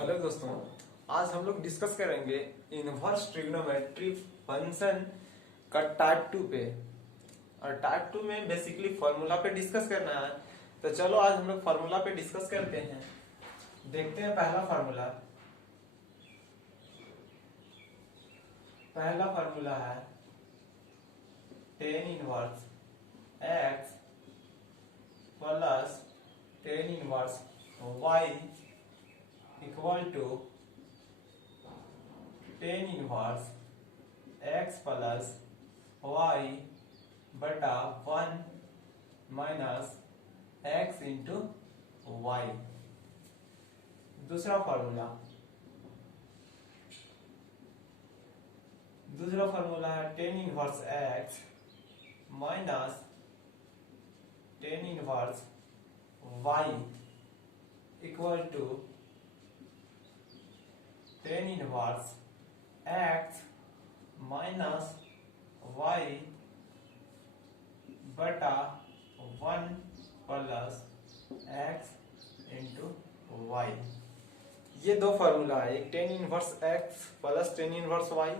Hello दोस्तों, आज हम लोग डिस्कस करेंगे इनवर्स ट्रिग्नोमेट्री फंक्शन का टाइप 2 पे। और टाइप 2 में बेसिकली फॉर्मूला पे डिस्कस करना है। तो चलो आज हम लोग फॉर्मूला पे डिस्कस करते हैं। देखते हैं पहला फार्मूला है tan inverse x plus tan inverse y equal to tan inverse x plus y बटा 1 माइनस एक्स इंटू वाई। दूसरा फार्मूला है tan inverse x minus tan inverse y equal to tan inverse x minus y बटा 1 plus x into y. ये दो formula है, एक tan inverse x plus tan inverse y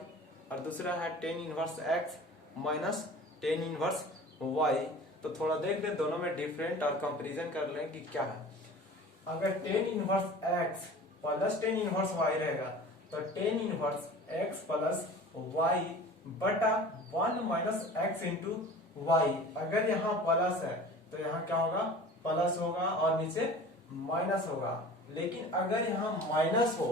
और दूसरा है tan inverse x minus tan inverse y. तो थोड़ा देख लें दोनों में डिफरेंट और कंपैरिजन कर लें कि क्या है। अगर tan inverse x plus tan inverse y रहेगा तो tan inverse x plus y बटा 1 माइनस एक्स इंटू वाई। अगर यहाँ प्लस है तो यहाँ क्या होगा, प्लस होगा और नीचे माइनस होगा। लेकिन अगर यहाँ माइनस हो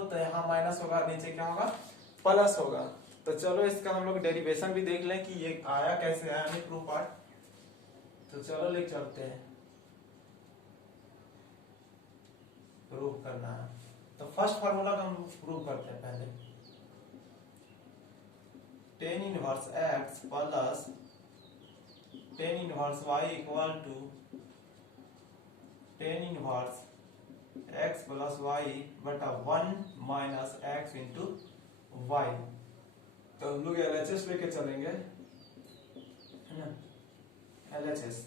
तो यहाँ माइनस होगा, नीचे क्या होगा, प्लस होगा। तो चलो इसका हम लोग डेरिवेशन भी देख लें कि ये आया कैसे आया, यानी प्रूफ पार्ट। तो चलो ले चलते हैं, प्रूव करना है। तो फर्स्ट फार्मूला का हम प्रूव करते हैं पहले। Tan inverse x plus tan inverse y equal to tan inverse x plus y बटा 1 माइनस एक्स इंटू वाई। तो हम लोग LHS लेके चलेंगे, है ना। LHS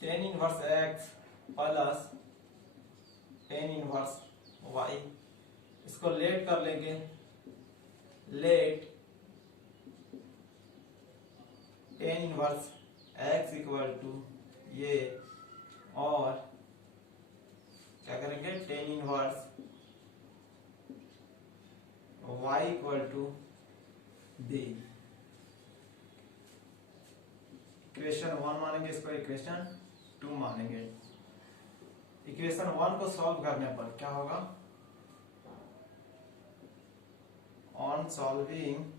tan inverse x plus tan inverse y, इसको लेट कर लेंगे। Let tan inverse x equal to ये, और क्या करेंगे, tan inverse y equal to b. Equation 1 मानेंगे, इसको इक्वेशन 2 मानेंगे। इक्वेशन 1 को सॉल्व करने पर क्या होगा, ऑन सॉल्विंग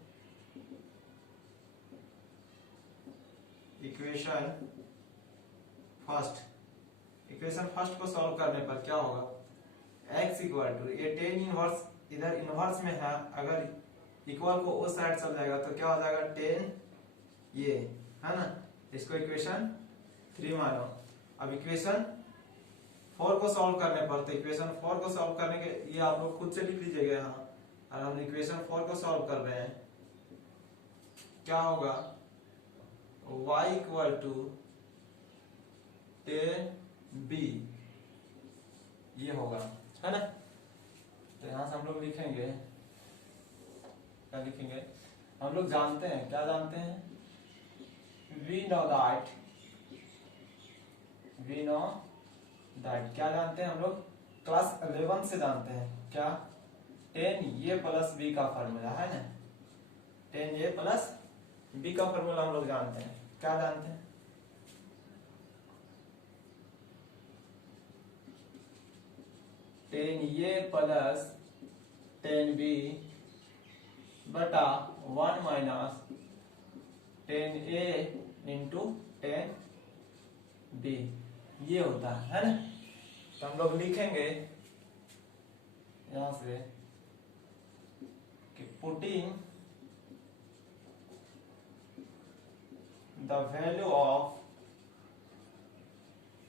इक्वेशन फर्स्ट को सॉल्व करने पर क्या होगा, x इक्वल टू ये टेन इनवर्स इधर इनवर्स में है, अगर इक्वल को उस साइड चल जाएगा तो क्या हो जाएगा, टेन ये, है ना। इसको इक्वेशन 3 मानो। अब इक्वेशन 4 को सॉल्व करने पर, तो इक्वेशन 4 को सॉल्व करने के ये आप लोग खुद से लिख लीजिएगा यहाँ। और हम इक्वेशन 4 को सॉल्व कर रहे हैं, क्या होगा, y equal to tan b, ये होगा, है ना। तो यहां से हम लोग लिखेंगे, क्या लिखेंगे, हम लोग जानते हैं, क्या जानते हैं, वी नो दैट क्या जानते हैं हम लोग, क्लास 11 से जानते हैं, क्या, टेन ए प्लस बी का फॉर्मूला, है ना। टेन ए प्लस बी का फॉर्मूला हम लोग जानते हैं। क्या जानते हैं, टेन ए प्लस टेन बी बटा 1 माइनस टेन ए इंटू टेन बी, ये होता है ना। तो हम लोग लिखेंगे यहां से कि पुटिंग द वैल्यू ऑफ,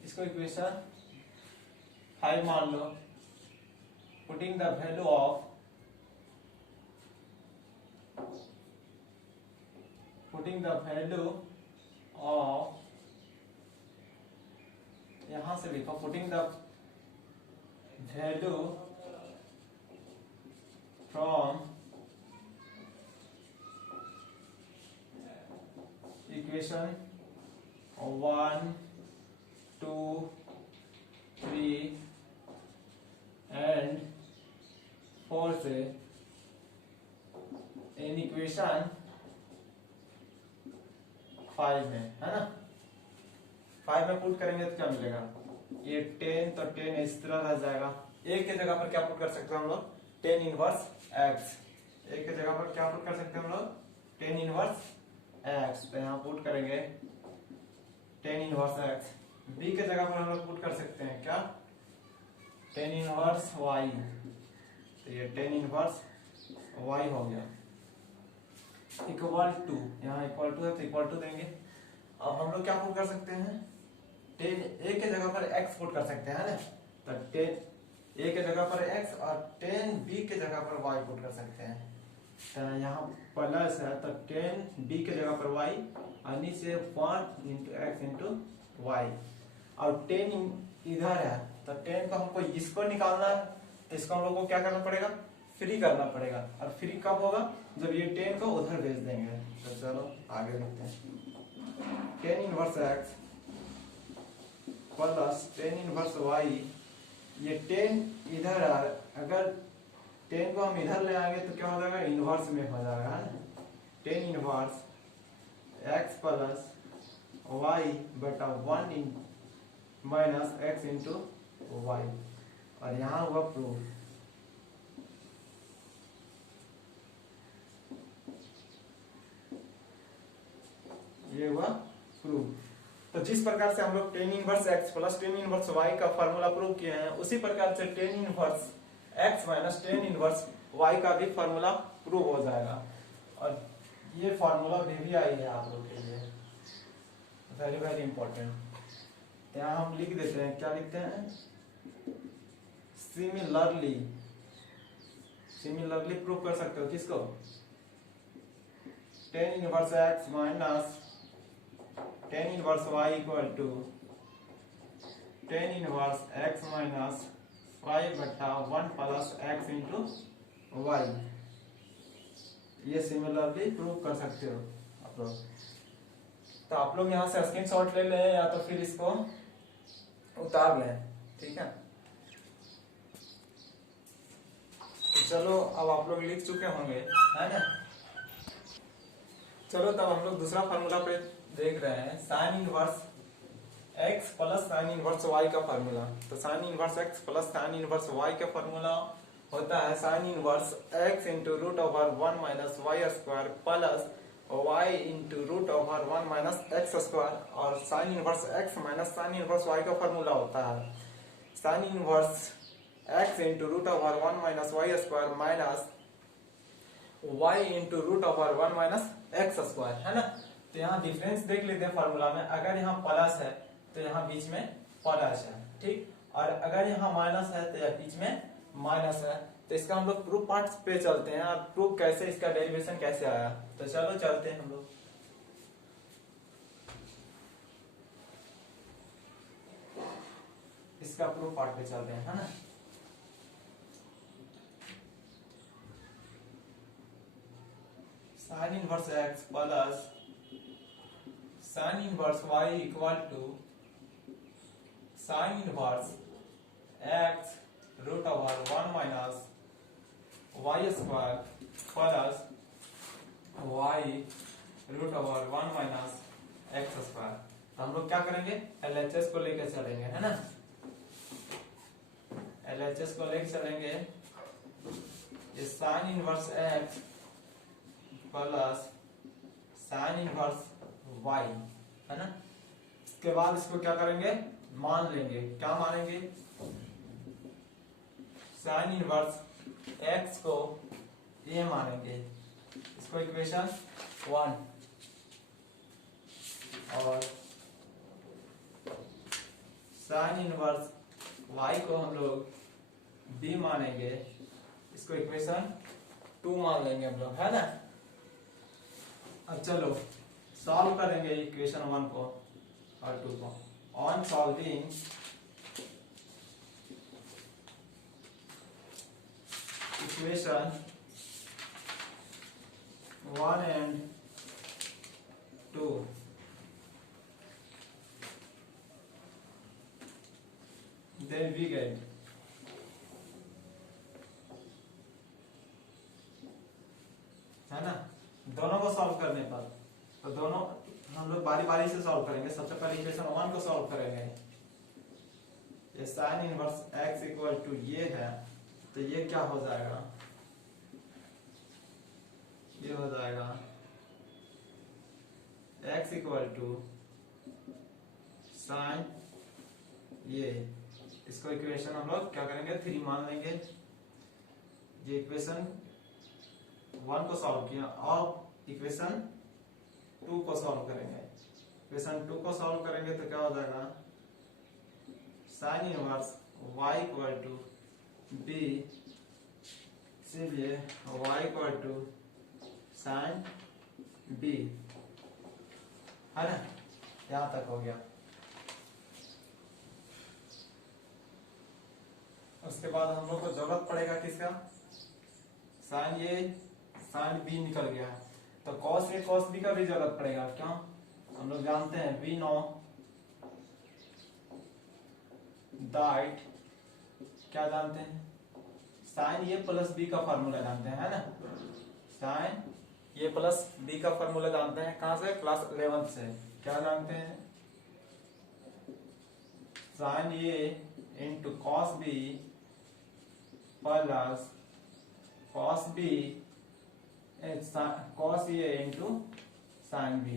इसको इक्वेशन 5 मान लो, putting the value of putting the value of, यहां से लिखो putting the value from equation 1 2 3 and 4 से इन इक्वेशन 5 में, है ना। 5 में पुट करेंगे तो क्या मिलेगा, ये 10, तो 10 इस तरह रह जाएगा। ए के जगह पर क्या पुट कर सकते हैं हम लोग, 10 इनवर्स एक्स। ए के जगह पर क्या पुट कर सकते हैं हम लोग, 10 इनवर्स एक्स, तो यहाँ पुट करेंगे 10 इनवर्स एक्स। बी के जगह पर हम लोग पुट कर सकते हैं क्या, 10 इनवर्स वाई, तो ये 10 इनवर्स वाई हो गया। इक्वल टू, यहाँ इक्वल टू है तो इक्वल टू देंगे। अब हम लोग क्या पुट कर सकते हैं, 10 ए के जगह पर x पुट कर सकते हैं ना, तो 10 ए के जगह पर x और 10 बी के जगह पर y पुट कर सकते हैं। तो यहाँ प्लस है तो 10 बी के जगह पर y, और नीचे 1 इंटू एक्स इंटू वाई, और 10 इधर है तो 10 को हमको इसको निकालना है, तो इसको हम लोग को क्या करना पड़ेगा, फ्री करना पड़ेगा। और फ्री कब होगा, जब ये 10 को उधर भेज देंगे। तो चलो आगे देखते हैं, 10 inverse x plus 10 inverse y, ये 10 इधर आ, अगर 10 को हम इधर ले आएंगे तो क्या हो जाएगा, इनवर्स में हो जाएगा, है ना। 10 इनवर्स एक्स प्लस वाई बटा 1 माइनस एक्स इंटू वाई, और यहाँ हुआ प्रूफ। ये हुआ प्रूफ। तो जिस प्रकार से हम लोग 10 inverse x plus 10 inverse y का फार्मूला प्रूव किए हैं, उसी प्रकार से 10 inverse x minus 10 inverse y का भी फार्मूला प्रूव हो जाएगा। और ये फार्मूला भी आई है आप लोग के लिए, वेरी वेरी इंपॉर्टेंट। यहाँ हम लिख देते हैं, क्या लिखते हैं, सिमिलरली, सिमिलरली प्रूव कर सकते हो किसको, 10 inverse x minus 10 inverse y equal to 10 inverse x minus 5 बटा 1 प्लस x इंटू वाई। ये सिमिलरली प्रूव कर सकते हो आप लोग। तो आप लोग यहाँ से स्क्रीनशॉट ले लें या तो फिर इसको उतार लें, ठीक है। तो चलो अब आप लोग लिख चुके होंगे, है ना। चलो तब हम लोग दूसरा फार्मूला पे देख रहे हैं, sine inverse x plus sine inverse y का फार्मूला। तो sine inverse x plus sine inverse y का फार्मूला होता है sine inverse x into root over 1 minus y square plus y into root over 1 minus x square. और sine inverse x minus sine inverse y का formula होता है sine inverse x into root over 1 minus y square minus y into root over 1 minus x square, है ना। तो यहाँ difference देख लेते हैं फार्मूला में, अगर यहाँ प्लस है तो यहाँ बीच में प्लस है, ठीक, और अगर यहाँ माइनस है तो यहाँ बीच में माइनस है। तो इसका हम लोग प्रूफ पार्ट पे चलते हैं, और प्रूफ कैसे, इसका डेरिवेशन कैसे आया। तो चलो चलते हैं हम लोग। इसका प्रूफ पार्ट पे चलते हैं, है ना। Sine inverse x plus sine inverse y equal to sine inverse x root over 1 minus y square plus y root over 1 minus x square. तो हम लोग क्या करेंगे, LHS को लेकर चलेंगे, है ना। LHS को लेकर चलेंगे, ये sine inverse x plus sine inverse y, है ना। इसके बाद इसको क्या करेंगे, मान लेंगे, क्या मानेंगे, साइन इनवर्स x को ये मानेंगे, इसको इक्वेशन 1, और साइन इनवर्स y को हम लोग b मानेंगे, इसको इक्वेशन 2 मान लेंगे हम लोग, है ना। अब चलो सॉल्व करेंगे इक्वेशन 1 को और 2 को। On solving equation 1 and 2, then we get है ना। दोनों को सॉल्व करने पर तो दोनों हम लोग बारी बारी से सॉल्व करेंगे। सबसे पहले इक्वेशन 1 को सॉल्व करेंगे। ये sine inverse x equal to ये है, तो ये क्या हो जाएगा, ये हो जाएगा x इक्वल टू साइन ये, इसको इक्वेशन हम लोग क्या करेंगे 3 मान लेंगे। ये इक्वेशन 1 को सॉल्व किया, और इक्वेशन 2 को सॉल्व करेंगे। इक्वेशन 2 को सॉल्व करेंगे तो क्या हो जाएगा, sine inverse y equal to b, इसीलिए y equal to sine b, है ना। यहां तक हो गया। उसके बाद हम लोग को जरूरत पड़ेगा किसका, साइन ये साइन b निकल गया, तो cos a cos b का भी जरूरत पड़ेगा। क्यों, हम लोग जानते हैं we know that, क्या जानते हैं, साइन ए प्लस बी का फॉर्मूला जानते हैं, है ना। साइन ए प्लस बी का फॉर्मूला जानते हैं, कहां से, क्लास 11 से। क्या जानते हैं, sine A into cos B plus cos B cos A into sine B,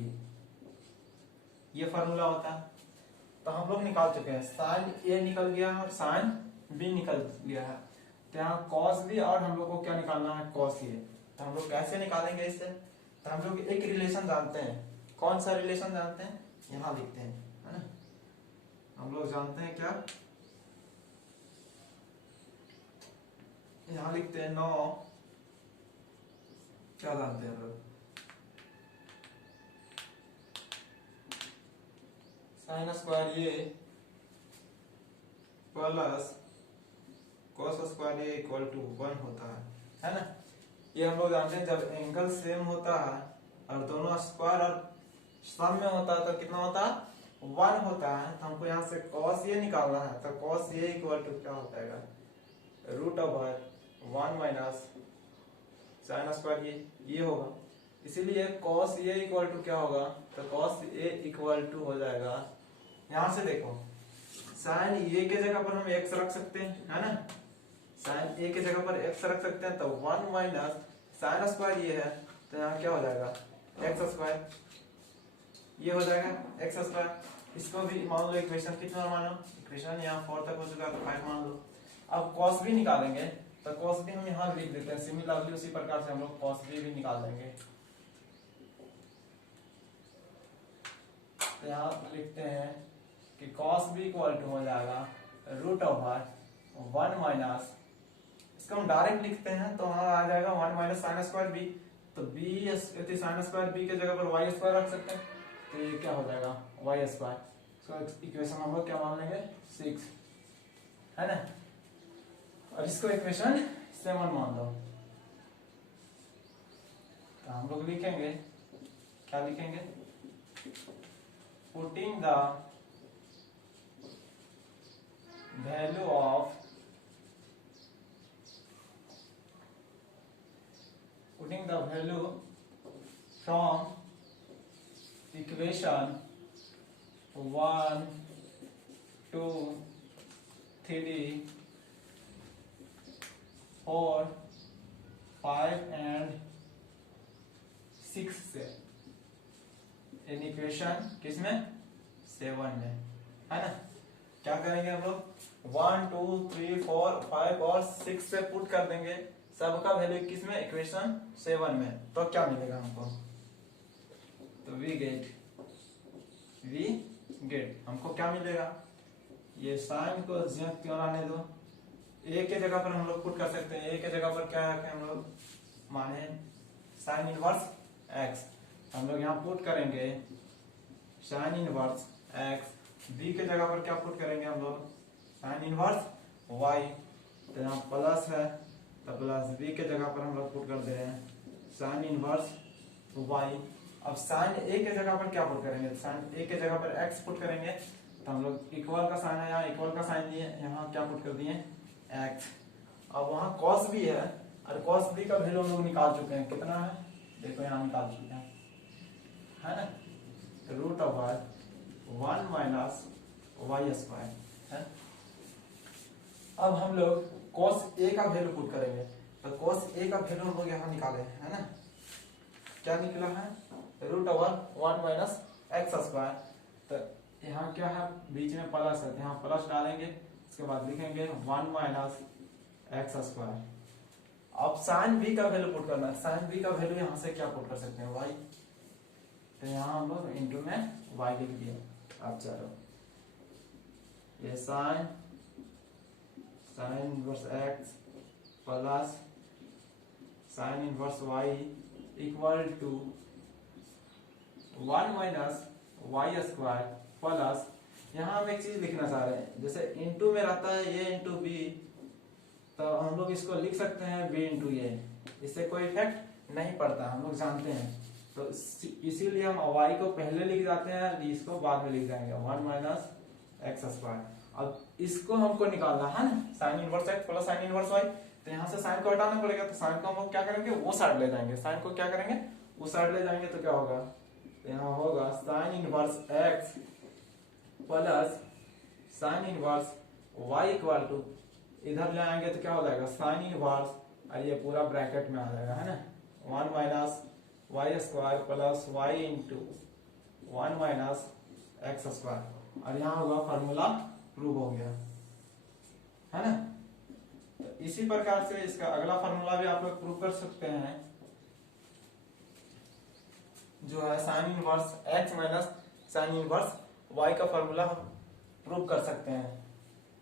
ये फॉर्मूला होता है। तो हम लोग निकाल चुके हैं, साइन ए निकल गया और साइन बी निकल गया है। तो यहाँ कॉस बी और हम लोग को क्या निकालना है, कॉस ए। तो हम लोग कैसे निकालेंगे इससे, तो हम लोग एक रिलेशन जानते हैं। कौन सा रिलेशन जानते हैं, यहाँ लिखते हैं, है ना। हम लोग जानते हैं क्या, यहाँ लिखते हैं 9, क्या जानते हैं हम लोग, sine square a plus cos square a equal to 1 होता है ना। ये हम लोग जानते हैं, जब एंगल सेम होता है और दोनों स्क्वायर और सम में होता है तो कितना होता है, 1 होता है। तो हमको यहाँ से कॉस ए निकालना है, तो कॉस ए इक्वल टू क्या होता है, root over 1 minus sine square ये होगा। इसीलिए कॉस ए इक्वल टू क्या होगा, तो कॉस ए इक्वल टू हो जाएगा, यहां से देखो साइन ए के जगह पर हम x रख सकते हैं, है ना। साइन ए के जगह पर x रख सकते हैं, तो 1 माइनस साइन स्क्वायर ये है, तो यहाँ क्या हो जाएगा, एक्स स्क्वायर, ये हो जाएगा एक्स स्क्वायर। इसको भी मान लो इक्वेशन कितना मानो, इक्वेशन यहाँ 4 तक हो चुका है तो 5 मान लो। अब कॉस भी निकालेंगे, तो कॉस भी हम यहाँ लिख देते हैं। सिमिलरली उसी प्रकार से हम लोग कॉस भी निकाल देंगे। तो यहाँ लिखते हैं कि कॉस बी इक्वल टू हो जाएगा रूट ओवर 1 माइनस, इसको हम डायरेक्ट लिखते हैं तो वहां आ जाएगा 1 माइनस साइन स्क्वायर बी। तो बी साइन स्क्वायर बी के जगह पर वाई स्क्वायर रख सकते हैं, तो ये क्या हो जाएगा वाई स्क्वायर। इसको इक्वेशन हम लोग क्या मान लेंगे 6, है ना। और इसको इक्वेशन 7 मान लो। तो हम लोग लिखेंगे, क्या लिखेंगे, putting the value of putting the value from equation 1, 2, 3, 4, 5 and 6 से इन इक्वेशन किसमें 7 में, है ना। क्या करेंगे हम लोग 1, 2, 3, 4, 5 और 6 से पुट कर देंगे सबका वैल्यू किसमें, इक्वेशन 7 में। तो क्या मिलेगा हमको, तो वी गेट हमको क्या मिलेगा, ये साइन को क्यों आने दो, ए के जगह पर हम लोग पुट कर सकते हैं। ए के जगह पर क्या है कि हम लोग माने साइन इनवर्स एक्स, हम लोग यहाँ पुट करेंगे साइन इनवर्स एक्स, बी के जगह पर क्या पुट करेंगे हम लोग साइन इनवर्स वाई, तो यहाँ प्लस है तो प्लस बी के जगह पर हम लोग पुट कर दे रहे हैं साइन इनवर्स वाई। अब साइन ए के जगह पर क्या पुट करेंगे, साइन ए के जगह पर एक्स पुट करेंगे, तो हम लोग इक्वल का साइन है यहाँ इक्वल का साइन लिए, यहाँ क्या पुट कर दिए एक्स। अब वहाँ कॉस भी है और कॉस बी का वैल्यू हम लोग निकाल चुके हैं, कितना है देखो यहाँ निकाल चुके हैं है ना, root over 1 minus y square है। अब हम लोग cos a का वैल्यू पुट करेंगे, तो cos a का वैल्यू हम लोग यहाँ निकाले है ना, क्या निकला है root over 1 minus x square. तो यहाँ क्या है बीच में प्लस है, यहाँ प्लस डालेंगे, इसके बाद लिखेंगे 1 माइनस एक्स स्क्वायर। अब साइन b का वैल्यू पुट करना है, साइन b का वैल्यू यहाँ से क्या पुट कर सकते हैं y, तो यहाँ हम लोग इंटू में y लिख दिया। अब चलो ये sine inverse x plus sine inverse y equal to 1 minus y square plus, यहाँ हम एक चीज लिखना चाह रहे हैं, जैसे इंटू में रहता है ये इंटू बी, तो हम लोग इसको लिख सकते हैं बी इंटू ए, इससे कोई इफेक्ट नहीं पड़ता हम लोग जानते हैं, तो इसीलिए हम वाई को पहले लिख जाते हैं, इसको बाद में लिख जाएंगे 1 माइनस एक्स स्क्वायर। अब इसको हमको निकालना है ना sine inverse x plus sine inverse y, तो यहाँ से साइन को हटाना पड़ेगा, तो साइन को हम लोग क्या करेंगे वो साइड ले जाएंगे, साइन को क्या करेंगे वो साइड ले जाएंगे, तो क्या होगा तो यहाँ होगा sine inverse x plus sine inverse y equal to, इधर ले आएंगे तो क्या हो जाएगा साइन इनवर्स, और ये पूरा ब्रैकेट में आ जाएगा है ना 1 minus y square plus y into 1 minus x square, और यहाँ होगा फॉर्मूला प्रूव हो गया है ना। तो इसी प्रकार से इसका अगला फॉर्मूला भी आप लोग प्रूव कर सकते हैं, जो है sine inverse x minus sine inverse y का फॉर्मूला प्रूव कर सकते हैं।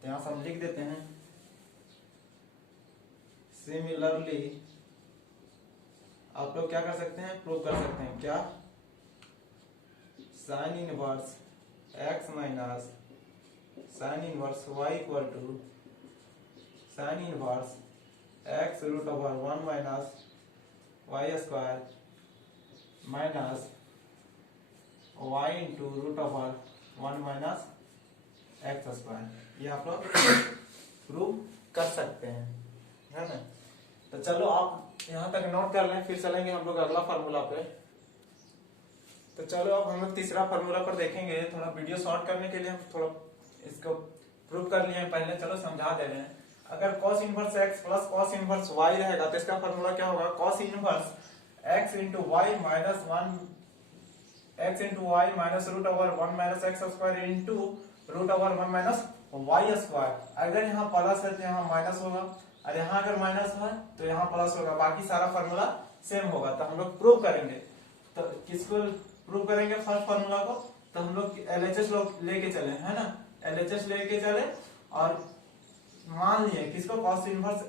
तो यहां से हम लिख देते हैं सिमिलरली आप लोग क्या कर सकते हैं प्रूव कर सकते हैं, क्या sine inverse x minus sine inverse y equal to sine inverse x root over 1 minus y square minus y into root over 1 minus x square, ये आप लोग प्रूव कर सकते हैं है ना। तो चलो आप यहाँ तक नोट कर लें, फिर चलेंगे हम लोग अगला फार्मूला पे। तो चलो अब हम लोग तीसरा फार्मूला पर देखेंगे, थोड़ा वीडियो शॉर्ट करने के लिए हम थोड़ा इसको प्रूव कर लिए हैं पहले, चलो समझा दे रहे हैं। अगर cos inverse x plus cos inverse y रहेगा तो इसका फार्मूला क्या होगा cos inverse x into y minus 1 x into y minus root over 1 minus x square into root over 1 minus y square. अगर यहाँ प्लस है तो यहाँ माइनस होगा, और यहाँ अगर माइनस है तो यहाँ प्लस होगा, बाकी सारा फार्मूला सेम होगा। तो हम लोग प्रूव करेंगे, तो किसको प्रूव करेंगे फर्स्ट फार्मूला को, तो हम लोग LHS लेके चले है ना, LHS लेके चले और मान लिए किसको cos इनवर्स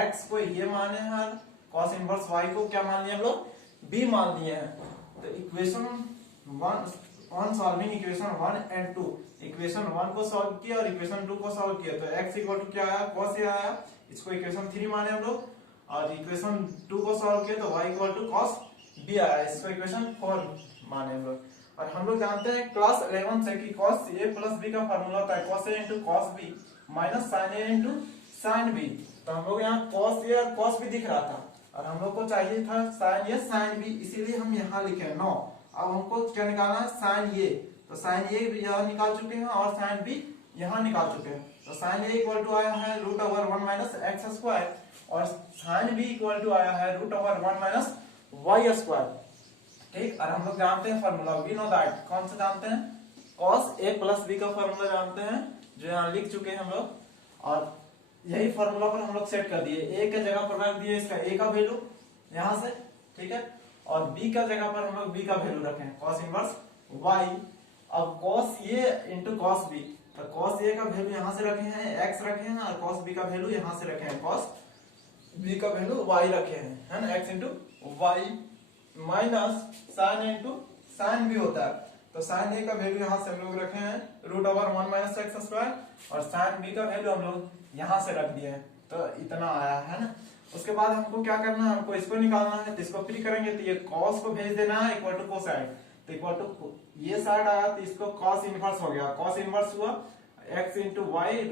x को ये माने हैं, cos इनवर्स y को क्या मान लिए हम लोग b मान लिए हैं। तो equation 1 solving equation 1 and 2, equation 1 को सॉल्व किया और इक्वेशन 2 को सॉल्व किया, तो x इक्वल टू क्या आया cos a आया, इसको इक्वेशन 3 माने हम लोग, और इक्वेशन 2 को सॉल्व किया तो y equal to cos b आया, इसको इक्वेशन 4 माने हम लोग। और हम लोग जानते हैं क्लास 11 से कि cos a प्लस b का फार्मूला होता है cos a into cos b minus sin a into sin b। तो हम लोग यहाँ cos a और cos b दिख रहा था, और हम लोग को चाहिए था sin a sin b, इसीलिए हम यहाँ लिखे 9। अब हमको क्या निकालना है sin a, तो sin a भी यहाँ निकाल चुके हैं और sin b यहाँ निकाल चुके हैं। तो sin a इक्वल टू आया है root over 1 minus x square, और sin b इक्वल टू आया है root over 1 minus y square. ठीक, और हम लोग जानते हैं फार्मूला, वी नो दैट, कौन सा जानते हैं cos a प्लस b का फार्मूला जानते हैं, जो यहाँ लिख चुके हैं हम लोग, और यही फार्मूला पर हम लोग सेट कर दिए, a के जगह पर रख दिए इसका a का वैल्यू यहाँ से, ठीक है, और b का जगह पर हम लोग b का वैल्यू रखें cos इनवर्स y। अब cos a into cos b, तो cos a का वैल्यू यहाँ से रखे हैं x रखे हैं, और cos b का वैल्यू यहाँ से रखे हैं cos b का वैल्यू y रखे हैं, है ना, x into y minus sine into sine भी होता है, तो साइन ए का वैल्यू यहाँ से हम लोग रखे हैं √1 माइनस एक्स स्क्वायर, और साइन बी का वैल्यू हम लोग यहाँ से रख दिए हैं, तो इतना आया है ना। उसके बाद हमको क्या करना है, हमको इसको निकालना है, तो इसको फ्री करेंगे तो ये कॉस को भेज देना है इक्वल टू कोसाइन, तो इक्वल टू ये साइड आया तो इसको कॉस इनवर्स हो गया, कॉस इनवर्स हुआ x into y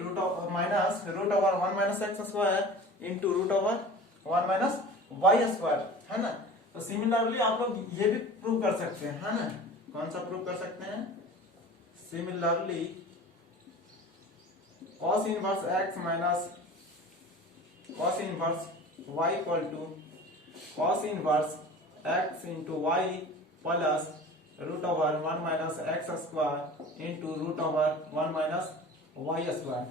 minus √1 minus x square into √1 minus y square, है ना। तो सिमिलरली आप लोग ये भी प्रूव कर सकते हैं, है ना। कौन सा प्रूव कर सकते हैं, similarly cos inverse x minus cos inverse y equal to cos inverse x into y plus √1 minus x square into √1 minus y square.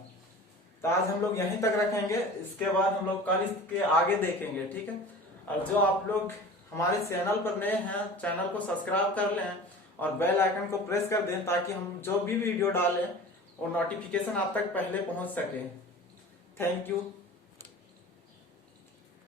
तो आज हम लोग यहीं तक रखेंगे, इसके बाद हम लोग कल इसके आगे देखेंगे, ठीक है। और जो आप लोग हमारे चैनल पर नए हैं, चैनल को सब्सक्राइब कर लें और बेल आइकन को प्रेस कर दें, ताकि हम जो भी वीडियो डालें वो नोटिफिकेशन आप तक पहले पहुंच सके। Thank you.